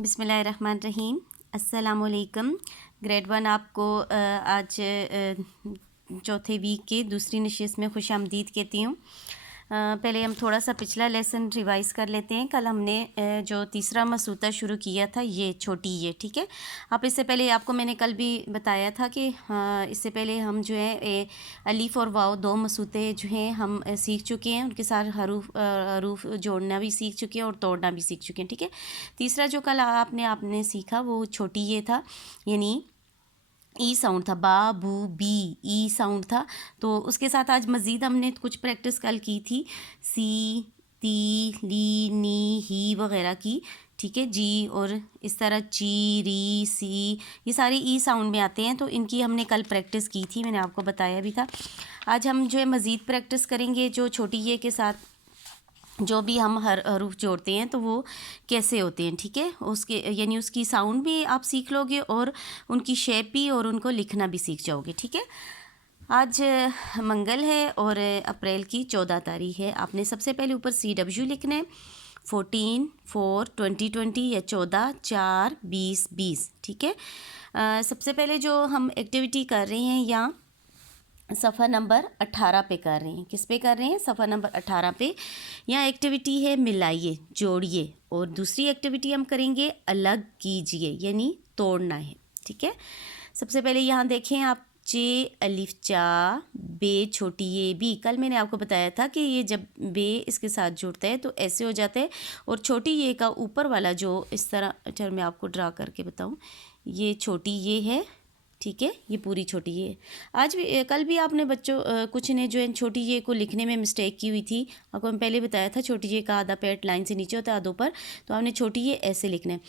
बिस्मिल्लाहिर्रहमानिर्रहीम। अस्सलामुअलैकुम। ग्रेड 1 आपको आज चौथे वीक के दूसरी नशिस्त में खुश आमदीद कहती हूँ। पहले हम थोड़ा सा पिछला लेसन रिवाइज़ कर लेते हैं। कल हमने जो तीसरा मसूता शुरू किया था, ये छोटी ये, ठीक है। अब इससे पहले आपको मैंने कल भी बताया था कि इससे पहले हम जो है अलीफ़ और वाव दो मसूते जो हैं हम सीख चुके हैं। उनके साथ हरूफ जोड़ना भी सीख चुके हैं और तोड़ना भी सीख चुके हैं, ठीक है। तीसरा जो कल आपने सीखा वो छोटी ये था, यानी ई साउंड था, बा बू बी, ई साउंड था। तो उसके साथ आज मज़ीद हमने कुछ प्रैक्टिस कल की थी, सी, ती, ली, नी, ही वगैरह की, ठीक है जी। और इस तरह ची, री, सी, ये सारे ई साउंड में आते हैं, तो इनकी हमने कल प्रैक्टिस की थी, मैंने आपको बताया भी था। आज हम जो है मज़ीद प्रैक्टिस करेंगे जो छोटी ये के साथ जो भी हम हर हरूफ जोड़ते हैं तो वो कैसे होते हैं, ठीक है। उसके यानी उसकी साउंड भी आप सीख लोगे और उनकी शेप भी, और उनको लिखना भी सीख जाओगे, ठीक है। आज मंगल है और अप्रैल की 14 तारीख है। आपने सबसे पहले ऊपर CW लिखना है, 14/4/2020 या 14/4/2020, ठीक है। सबसे पहले जो हम एक्टिविटी कर रहे हैं यहाँ सफ़ा नंबर 18 पे कर रहे हैं। किस पे कर रहे हैं? सफ़ा नंबर 18 पे। यहाँ एक्टिविटी है मिलाइए, जोड़िए, और दूसरी एक्टिविटी हम करेंगे अलग कीजिए, यानी तोड़ना है, ठीक है। सबसे पहले यहाँ देखें आप, चे अलिफ चा, बे छोटी ये बी। कल मैंने आपको बताया था कि ये जब बे इसके साथ जुड़ता है तो ऐसे हो जाता है, और छोटी ये का ऊपर वाला जो इस तरह, चलो मैं आपको ड्रा करके बताऊँ, ये छोटी ये है, ठीक है। ये पूरी छोटी ये। आज भी कल भी आपने बच्चों कुछ ने जो है छोटी ये को लिखने में मिस्टेक की हुई थी। आपको मैं पहले बताया था छोटी ये का आधा पैट लाइन से नीचे होता है, आधों पर, तो आपने छोटी ये ऐसे लिखना है।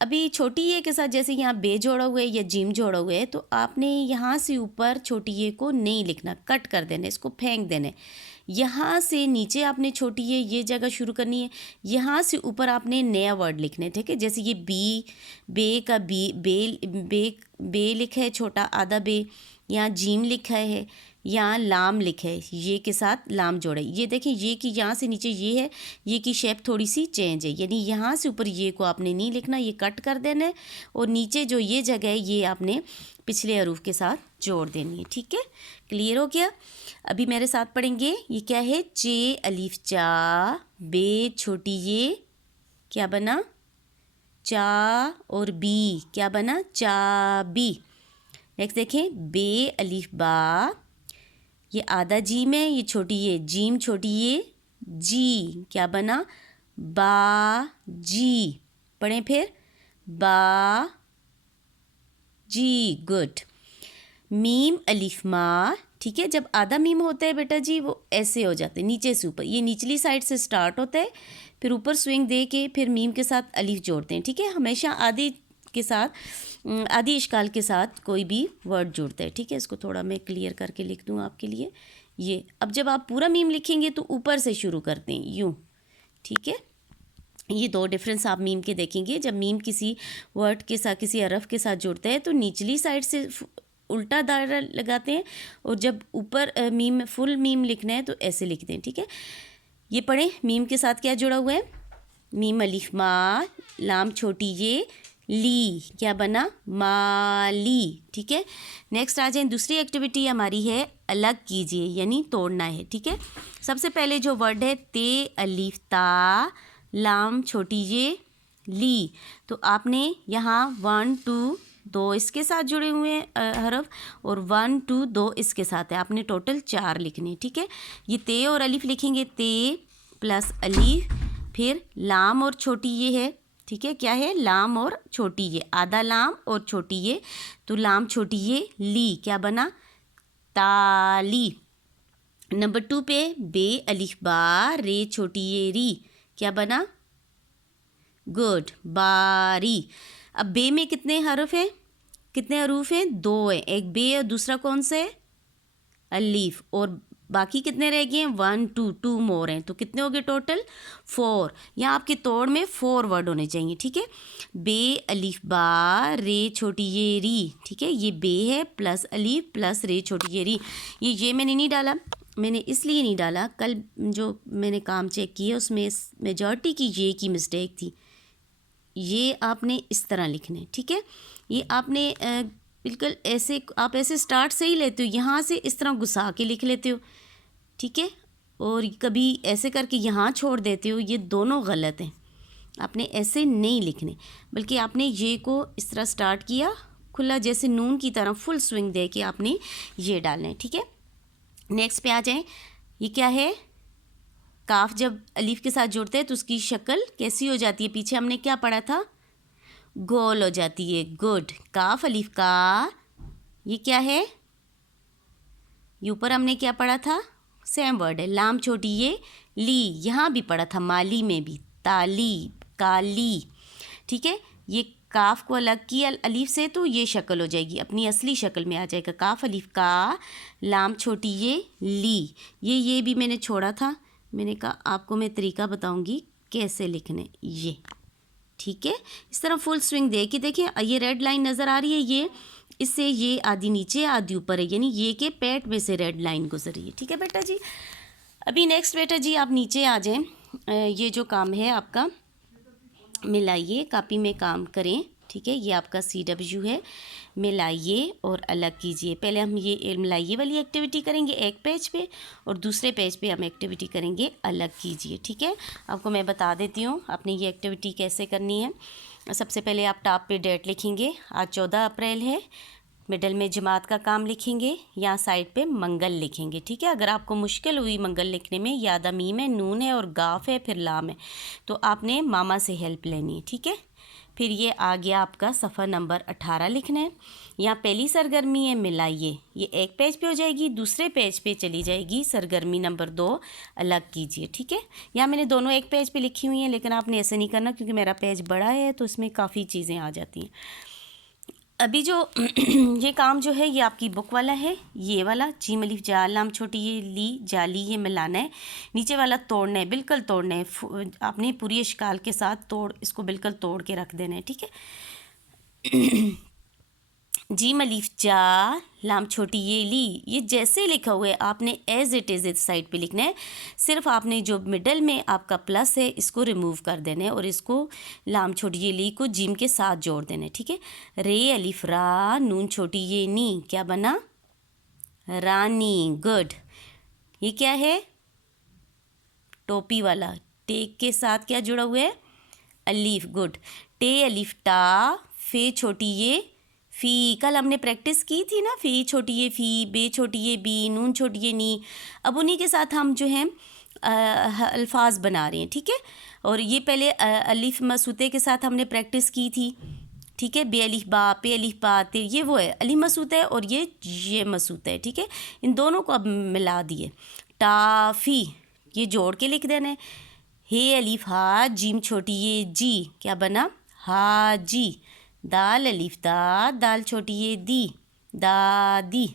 अभी छोटी ये के साथ जैसे यहाँ बे जोड़ा हुआ है या जीम जोड़ा हुआ है, तो आपने यहाँ से ऊपर छोटी ये को नहीं लिखना, कट कर देना, इसको फेंक देना है। यहाँ से नीचे आपने छोटी ये जगह शुरू करनी है, यहाँ से ऊपर आपने नया वर्ड लिखना है, ठीक है। जैसे ये बी, बे का बी, बे लिखा है छोटा आधा बे, यहाँ जीम लिखा है, यहाँ लाम लिखा है, ये के साथ लाम जोड़ा है। ये देखें, ये की यहाँ से नीचे ये है, ये की शेप थोड़ी सी चेंज है, यानी यहाँ से ऊपर ये को आपने नहीं लिखना, ये कट कर देना है, और नीचे जो ये जगह है ये आपने पिछले हरूफ के साथ जोड़ देनी है, ठीक है। क्लियर हो गया? अभी मेरे साथ पढ़ेंगे। ये क्या है? चे अलिफ चा, बे छोटी ये, क्या बना? चा, और बी क्या बना? चा बी। नेक्स्ट देखें, बे अलिफ बा, ये आधा जीम है, ये छोटी ये, जीम छोटी ये, जी क्या बना? बा जी। पढ़ें फिर, बा जी, गुड। मीम अलिफ मा, ठीक है। जब आधा मीम होता है बेटा जी, वो ऐसे हो जाते हैं नीचे से ऊपर, ये निचली साइड से स्टार्ट होता है, फिर ऊपर स्विंग दे के फिर मीम के साथ अलिफ जोड़ते हैं, ठीक है। हमेशा आधी के साथ, आधी इश्काल के साथ कोई भी वर्ड जुड़ता है, ठीक है। इसको थोड़ा मैं क्लियर करके लिख दूँ आपके लिए। ये अब जब आप पूरा मीम लिखेंगे तो ऊपर से शुरू करते हैं, यूँ, ठीक है। ये दो डिफरेंस आप मीम के देखेंगे। जब मीम किसी वर्ड के साथ, किसी हरफ के साथ जुड़ता है तो निचली साइड से उल्टा दायरा लगाते हैं, और जब ऊपर मीम, फुल मीम लिखना है तो ऐसे लिखते हैं, ठीक है। ये पढ़ें, मीम के साथ क्या जुड़ा हुआ है? मीम अलिफ मा, लाम छोटी ये, ली क्या बना? माली, ठीक है। नेक्स्ट आ जाए, दूसरी एक्टिविटी हमारी है अलग कीजिए, यानी तोड़ना है, ठीक है। सबसे पहले जो वर्ड है ते अलिफ ता, लाम छोटी ये, ली, तो आपने यहाँ 1 2 2 इसके साथ जुड़े हुए हैं हरफ, और 1 2 2 इसके साथ है, आपने टोटल 4 लिखने, ठीक है। ये ते और अलिफ लिखेंगे, ते प्लस अलिफ, फिर लाम और छोटी ये है, ठीक है। क्या है? लाम और छोटी ये, आधा लाम और छोटी ये, तो लाम छोटी ये, ली क्या बना? ताली। नंबर 2 पे बे अलिफ बा, रे छोटी ये, री क्या बना? गुड, बारी। अब बे में कितने हरफ हैं? कितने हरूफ हैं? 2 हैं, एक बे और दूसरा कौन सा है? अलीफ। और बाकी कितने रह गए हैं? 1 2 2 मोर हैं, तो कितने हो गए टोटल? 4। यहाँ आपके तोड़ में 4 वर्ड होने चाहिए, ठीक है। बे अलीफ बा, रे छोटी ये, री, ठीक है। ये बे है प्लस अलीफ प्लस रे छोटी ये, री। ये मैंने नहीं डाला, मैंने इसलिए नहीं डाला, कल जो मैंने काम चेक किया उसमें मेजॉरिटी की ये की मिस्टेक थी, ये आपने इस तरह लिखने, ठीक है। ये आपने बिल्कुल ऐसे, आप ऐसे स्टार्ट से ही लेते हो, यहाँ से इस तरह घुसा के लिख लेते हो, ठीक है, और कभी ऐसे करके यहाँ छोड़ देते हो, ये दोनों गलत हैं। आपने ऐसे नहीं लिखने, बल्कि आपने ये को इस तरह स्टार्ट किया खुला, जैसे नून की तरह फुल स्विंग दे के आपने ये डालना है, ठीक है। नेक्स्ट पे आ जाएं, ये क्या है, काफ जब अलीफ के साथ जोड़ते हैं तो उसकी शक्ल कैसी हो जाती है, पीछे हमने क्या पढ़ा था, गोल हो जाती है। गुड, काफ अलीफ का, ये क्या है, ये ऊपर हमने क्या पढ़ा था, सेम वर्ड है, लाम छोटी ये ली, यहाँ भी पढ़ा था, माली में भी, ताली, काली, ठीक है। ये काफ को अलग किया अलीफ से तो ये शक्ल हो जाएगी, अपनी असली शक्ल में आ जाएगा, काफ अलीफ का, लाम छोटी ये ली। ये भी मैंने छोड़ा था, मैंने कहा आपको मैं तरीका बताऊंगी कैसे लिखने, ये ठीक है। इस तरह फुल स्विंग दे के देखिए, ये रेड लाइन नज़र आ रही है, ये इससे ये आधी नीचे आधी ऊपर है, यानी ये के पेट में से रेड लाइन गुजर रही है, ठीक है बेटा जी। अभी नेक्स्ट बेटा जी आप नीचे आ जाएं, ये जो काम है आपका, मिलाइए, कापी में काम करें, ठीक है। ये आपका CW है, मिलाइए और अलग कीजिए। पहले हम ये मिलाइए वाली एक्टिविटी करेंगे एक पेज पे, और दूसरे पेज पे हम एक्टिविटी करेंगे अलग कीजिए, ठीक है। आपको मैं बता देती हूँ आपने ये एक्टिविटी कैसे करनी है। सबसे पहले आप टॉप पे डेट लिखेंगे, आज 14 अप्रैल है, मिडल में जमात का काम लिखेंगे, यहाँ साइड पे मंगल लिखेंगे, ठीक है। अगर आपको मुश्किल हुई मंगल लिखने में, यादा मीम है, नून है और गाफ है, फिर लाम है, तो आपने मामा से हेल्प लेनी है, ठीक है। फिर ये आ गया आपका सफ़ा नंबर 18 लिखना है। यहाँ पहली सरगर्मी है मिलाइए, ये एक पेज पे हो जाएगी, दूसरे पेज पे चली जाएगी सरगर्मी नंबर 2 अलग कीजिए, ठीक है। यहाँ मैंने दोनों एक पेज पे लिखी हुई हैं, लेकिन आपने ऐसे नहीं करना क्योंकि मेरा पेज बड़ा है तो इसमें काफ़ी चीज़ें आ जाती हैं। अभी जो ये काम जो है ये आपकी बुक वाला है, ये वाला जीम अलिफ जा लाम छोटी ये ली जाली, ये मिलाना है, नीचे वाला तोड़ना है, बिल्कुल तोड़ना है, आपने पूरी इश्काल के साथ इसको बिल्कुल तोड़ के रख देना है, ठीक है। जीम अलिफ जा लाम छोटी ये ली, ये जैसे लिखा हुआ है आपने एज इट इज़ इस साइड पे लिखना है, सिर्फ आपने जो मिडल में आपका प्लस है इसको रिमूव कर देना है और इसको लाम छोटी ये ली को जीम के साथ जोड़ देना है, ठीक है। रे अलिफ रा नून छोटी ये नी, क्या बना, रानी। गुड, ये क्या है, टोपी वाला, टेक के साथ क्या जुड़ा हुआ है, अलीफ। गुड, टे अलिफ टा, फे छोटी ये फ़ी, कल हमने प्रैक्टिस की थी ना, फ़ी छोटी ये फ़ी, बे छोटी ये बी, नून छोटी ये नी। अब उन्हीं के साथ हम जो हैं अल्फाज बना रहे हैं, ठीक है। और ये पहले अलिफ मसूते के साथ हमने प्रैक्टिस की थी, ठीक है। बे अलिफ बा, पे अलिफ बा, ते, ये वो है अलिफ मसूता है और ये मसूता है, ठीक है। इन दोनों को अब मिला दिए, टाफ़ी, ये जोड़ के लिख देना है। हे अलिफ हा जीम छोटी ये जी, क्या बना, हाजी। दाल अलिफ दा, दाल छोटी ये दी, दादी।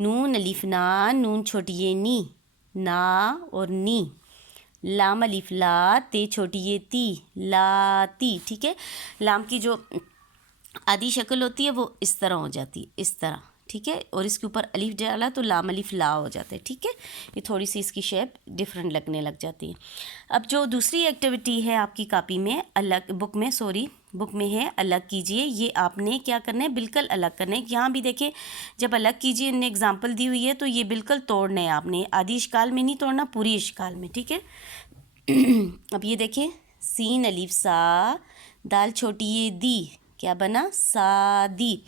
नून अलिफ ना, नून छोटी ये नी, ना और नी। लाम अलिफ ला, ते छोटी ये ती, लाती, ठीक है। लाम की जो आधी शक्ल होती है वो इस तरह हो जाती है, इस तरह, ठीक है। और इसके ऊपर अलिफ डाला तो लाम अलिफ ला हो जाता है, ठीक है। ये थोड़ी सी इसकी शेप डिफरेंट लगने लग जाती है। अब जो दूसरी एक्टिविटी है आपकी कापी में, अलग बुक में, सॉरी बुक में है अलग कीजिए, ये आपने क्या करना है, बिल्कुल अलग करना है। यहाँ भी देखें, जब अलग कीजिए इनने एग्जाम्पल दी हुई है तो ये बिल्कुल तोड़ना है आपने, आधी इश्काल में नहीं तोड़ना, पूरी इश्काल में, ठीक है। अब ये देखें, सीन अलिफ सा, दाल छोटी ये दी, क्या बना, सादी।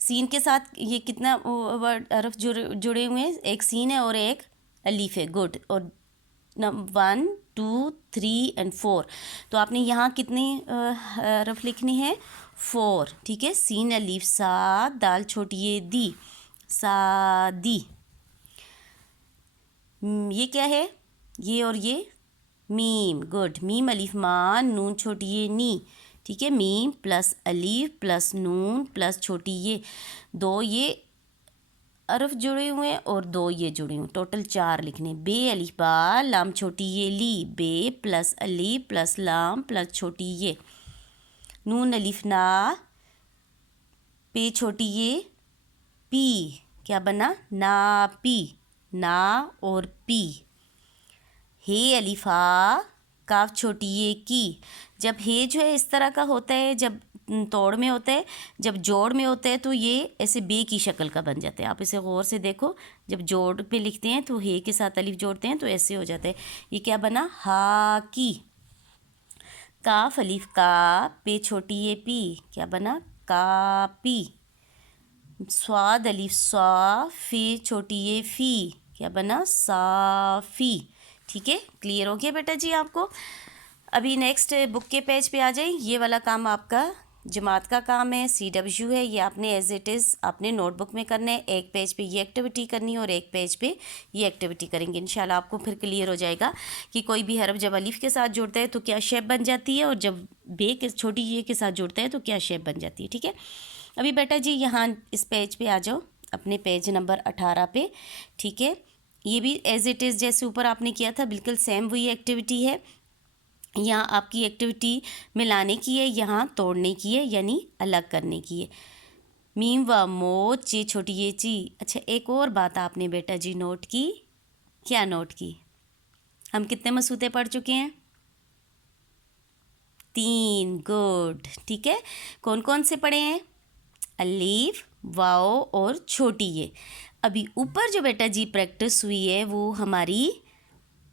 सीन के साथ ये कितना वर्ड हरफ जुड़े हुए हैं, एक सीन है और एक अलीफ है। गुड, और 1 2 3 और 4, तो आपने यहाँ कितनी हरफ लिखनी है, 4, ठीक है। सीन अलीफ सा, दाल छोटी ये दी, सादी। ये क्या है, ये और ये मीम। गुड, मीम अलीफ मा, नून छोटी ये नी, ठीक है। मीम प्लस अलीफ प्लस नून प्लस छोटी ये, 2 ये अरफ जुड़े हुए हैं और 2 ये जुड़े हुए, टोटल 4 लिखने। बे अलीफ बा, लाम छोटी ये ली, बे प्लस अलीफ प्लस लाम प्लस छोटी ये। नून अलीफ ना, पे छोटी ये पी, क्या बना, ना पी, ना और पी। हे अलीफा, काफ छोटी ये की। जब हे जो है इस तरह का होता है, जब तोड़ में होता है, जब जोड़ में होता है तो ये ऐसे बे की शक्ल का बन जाता है। आप इसे गौर से देखो, जब जोड़ पे लिखते हैं तो हे के साथ अलिफ जोड़ते हैं तो ऐसे हो जाता है। ये क्या बना, हा की। काफ अलिफ का, पे छोटी ये पी, क्या बना, कापी। स्वाद अलिफ स्वा, फी छोटी ये फ़ी, क्या बना, साफ़ी। ठीक है, क्लियर हो गया बेटा जी आपको। अभी नेक्स्ट बुक के पेज पे आ जाए। ये वाला काम आपका जमात का काम है, CW है। ये आपने एज इट इज़ अपने नोटबुक में करना है। एक पेज पे ये एक्टिविटी करनी है और एक पेज पे ये एक्टिविटी करेंगे। इंशाल्लाह आपको फिर क्लियर हो जाएगा कि कोई भी हरफ जब अलिफ के साथ जुड़ता है तो क्या शेप बन जाती है, और जब बे के छोटी ये के साथ जुड़ता है तो क्या शेप बन जाती है। ठीक है, अभी बेटा जी यहाँ इस पेज पे आ जाओ, अपने पेज नंबर 18 पे। ठीक है, ये भी एज इट इज़ जैसे ऊपर आपने किया था बिल्कुल सेम वही एक्टिविटी है। यहाँ आपकी एक्टिविटी मिलाने की है, यहाँ तोड़ने की है, यानी अलग करने की है। मीम व मो ची छोटी ये ची। अच्छा, एक और बात आपने बेटा जी नोट की। क्या नोट की? हम कितने मसूते पढ़ चुके हैं? 3। गुड। ठीक है, कौन कौन से पढ़े हैं? अलीफ, वाओ और छोटी ये। अभी ऊपर जो बेटा जी प्रैक्टिस हुई है वो हमारी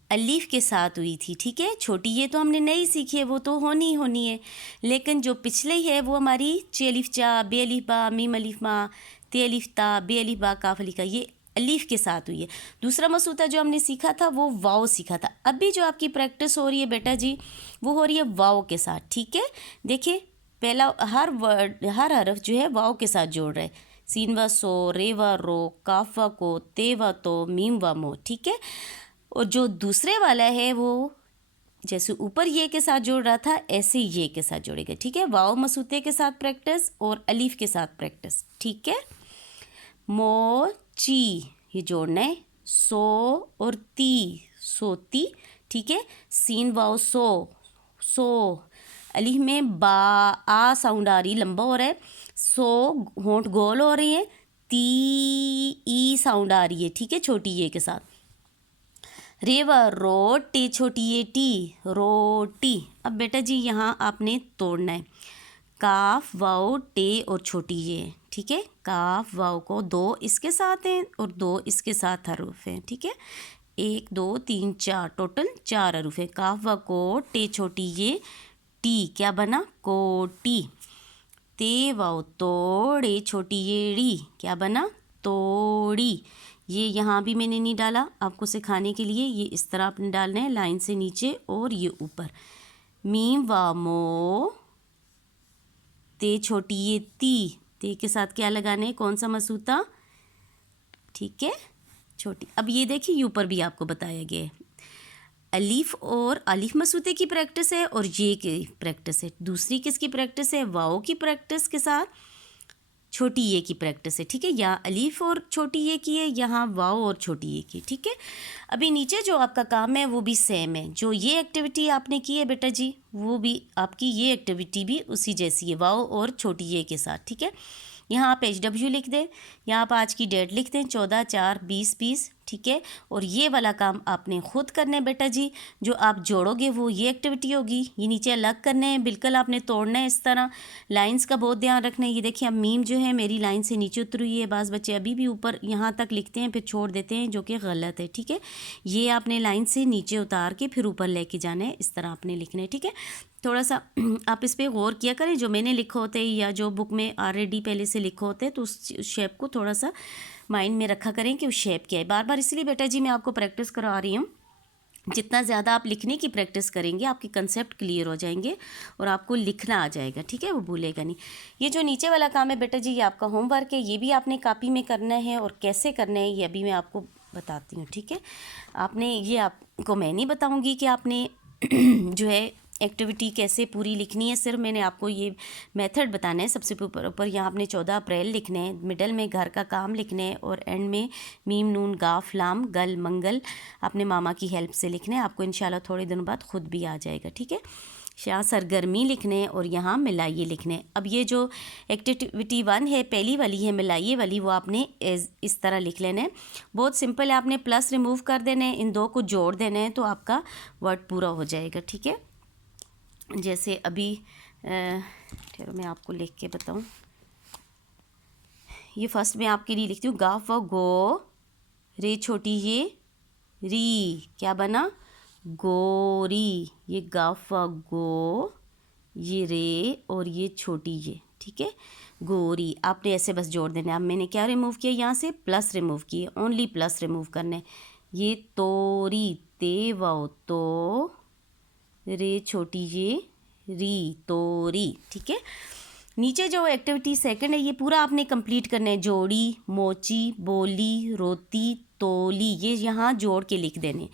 अलीफ के साथ हुई थी। ठीक है, छोटी ये तो हमने नहीं सीखी है, वो तो होनी ही होनी है। लेकिन जो पिछले ही है वो हमारी चे अलिफ चा, बे अलिफ बा, मीम अलिफ मा, ते अलिफ ता, बे अलिफ बा, काफ अलिफ का, ये अलीफ के साथ हुई है। दूसरा मसूता जो हमने सीखा था वो वाओ सीखा था। अभी जो आपकी प्रैक्टिस हो रही है बेटा जी वो हो रही है वाओ के साथ। ठीक है, देखिए पहला हर वर्ड, हर हरफ जो है वाओ के साथ जोड़ रहा है। सीन व सो, रे व रो, काफ व को, ते व तो, मीम व मो। ठीक है, और जो दूसरे वाला है वो जैसे ऊपर ये के साथ जोड़ रहा था ऐसे ये के साथ जोड़ेगा। ठीक है, वाओ मसूते के साथ प्रैक्टिस और अलीफ के साथ प्रैक्टिस। ठीक है, मो ची ये जोड़ना है, सो और ती, सोती। ठीक है, सीन वाओ सो, सो। अलीफ में बा आ साउंड आ रही, लंबा हो रहा है। सो होंठ गोल हो रही है। ती ई साउंड आ रही है। ठीक है, छोटी ये के साथ। रे व रो, टी छोटी ये टी, रोटी। अब बेटा जी यहाँ आपने तोड़ना है। काफ वाओ टे और छोटी ये। ठीक है, काफ वाओ को 2 इसके साथ हैं और 2 इसके साथ हरूफ हैं। ठीक है, 1 2 3 4 टोटल 4 हरूफ हैं। काफ व को, टे छोटी ये टी, क्या बना, कोटी। ते वाओ तोड़े छोटी ये ड़ी, क्या बना, तोड़ी। ये यहाँ भी मैंने नहीं डाला, आपको सिखाने के लिए। ये इस तरह आपने डालना है, लाइन से नीचे और ये ऊपर। मीम व मो, ते छोटी ये ती, ते के साथ क्या लगाना है, कौन सा मसूता? ठीक है, छोटी। अब ये देखिए ऊपर भी आपको बताया गया है। अलीफ और अलीफ मसूते की प्रैक्टिस है और ये की प्रैक्टिस है। दूसरी किसकी प्रैक्टिस है? वाओ की प्रैक्टिस के साथ छोटी ये की प्रैक्टिस है। ठीक है, यहाँ अलीफ और छोटी ये की है, यहाँ वाओ और छोटी ये की। ठीक है, अभी नीचे जो आपका काम है वो भी सेम है। जो ये एक्टिविटी आपने की है बेटा जी वो भी आपकी ये एक्टिविटी भी उसी जैसी है, वाओ और छोटी ये के साथ। ठीक है, यहाँ आप HW लिख दें, यहाँ आप आज की डेट लिख दें 14/4/2020। ठीक है, और ये वाला काम आपने खुद करना है बेटा जी। जो आप जोड़ोगे वो ये एक्टिविटी होगी। ये नीचे अलग करने हैं, बिल्कुल आपने तोड़ना है इस तरह। लाइंस का बहुत ध्यान रखना है। ये देखिए अब मीम जो है मेरी लाइन से नीचे उतरी हुई है। बाज़ बच्चे अभी भी ऊपर यहाँ तक लिखते हैं फिर छोड़ देते हैं, जो कि गलत है। ठीक है, ये आपने लाइन से नीचे उतार के फिर ऊपर लेके जाना है, इस तरह आपने लिखना है। ठीक है, थोड़ा सा आप इस पर गौर किया करें। जो मैंने लिखा होता है या जो बुक में ऑलरेडी पहले से लिखा होता है तो उस शेप को थोड़ा सा माइंड में रखा करें कि उस शेप क्या है। बार बार इसलिए बेटा जी मैं आपको प्रैक्टिस करा रही हूँ। जितना ज़्यादा आप लिखने की प्रैक्टिस करेंगे आपके कंसेप्ट क्लियर हो जाएंगे और आपको लिखना आ जाएगा। ठीक है, वो भूलेगा नहीं। ये जो नीचे वाला काम है बेटा जी ये आपका होमवर्क है। ये भी आपने कॉपी में करना है और कैसे करना है ये अभी मैं आपको बताती हूँ। ठीक है, आपने ये आपको मैं नहीं बताऊँगी कि आपने जो है एक्टिविटी कैसे पूरी लिखनी है, सिर्फ मैंने आपको ये मेथड बताना है। सबसे ऊपर यहाँ आपने 14 अप्रैल लिखना है, मिडल में घर का काम लिखना है और एंड में मीम नून गाफ लाम गल मंगल आपने मामा की हेल्प से लिखना है। आपको इंशाल्लाह थोड़े दिनों बाद खुद भी आ जाएगा। ठीक है, यहाँ सरगर्मी लिखने हैं और यहाँ मिलाइए लिखने हैं। अब ये जो एक्टिविटी 1 है, पहली वाली है मिलाइए वाली, वो आपने इस तरह लिख लेना है। बहुत सिंपल है, आपने प्लस रिमूव कर देना है, इन दो को जोड़ देना है तो आपका वर्ड पूरा हो जाएगा। ठीक है, जैसे अभी ठहरो मैं आपको लिख के बताऊँ। ये फर्स्ट मैं आपके लिए लिखती हूँ, गा व गो, रे छोटी ये री, क्या बना गोरी। ये गा व गो, ये रे और ये छोटी ये, ठीक है गोरी। आपने ऐसे बस जोड़ देना है। अब मैंने क्या रिमूव किया, यहाँ से प्लस रिमूव किए, ओनली प्लस रिमूव करने। ये तोरी, ते वाओ तो, रे छोटी ये री, तोरी। ठीक है, नीचे जो एक्टिविटी सेकंड है ये पूरा आपने कंप्लीट करना है। जोड़ी, मोची, बोली, रोती, तोली, ये यहाँ जोड़ के लिख देने।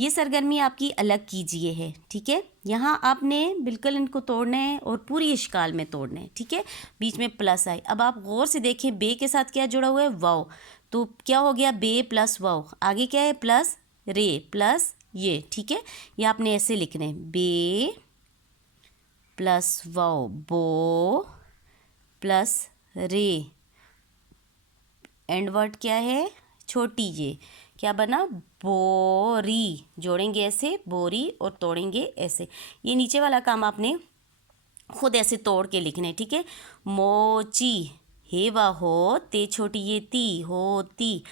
ये सरगर्मी आपकी अलग कीजिए है। ठीक है, यहाँ आपने बिल्कुल इनको तोड़ना है और पूरी इश्काल में तोड़ना है। ठीक है, बीच में प्लस आए। अब आप गौर से देखें बे के साथ क्या जुड़ा हुआ है, वाओ। तो क्या हो गया, बे प्लस वाओ, आगे क्या है प्लस रे प्लस ये। ठीक है, ये आपने ऐसे लिखना है, बे प्लस वाओ बो प्लस रे, एंड वर्ड क्या है छोटी ये, क्या बना बोरी। जोड़ेंगे ऐसे बोरी और तोड़ेंगे ऐसे। ये नीचे वाला काम आपने खुद ऐसे तोड़ के लिखना है। ठीक है, मोची, हे व हो, ते छोटी ये ती, होती।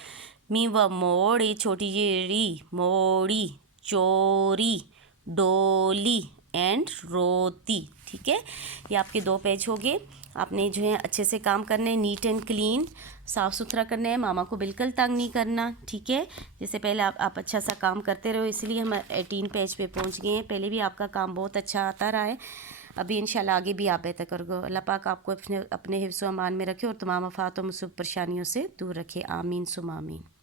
मी व मोड़, ये छोटी ये री, मोड़ी। चोरी, डोली एंड रोती। ठीक है, ये आपके 2 पेज हो गए। आपने जो है अच्छे से काम करना है, नीट एंड क्लीन, साफ़ सुथरा करना है, मामा को बिल्कुल तंग नहीं करना। ठीक है, जैसे पहले आप अच्छा सा काम करते रहो, इसलिए हम 18 पेज पे पहुंच गए हैं। पहले भी आपका काम बहुत अच्छा आता रहा है, अभी इंशाल्लाह आगे भी आप बेहतर करोगे। अल्लाह पाक आपको अपने हिफ्ज़ व अमान में रखे और तमाम आफ़ात और मुसीबत परेशानियों से दूर रखे। आमीन सुम आमीन।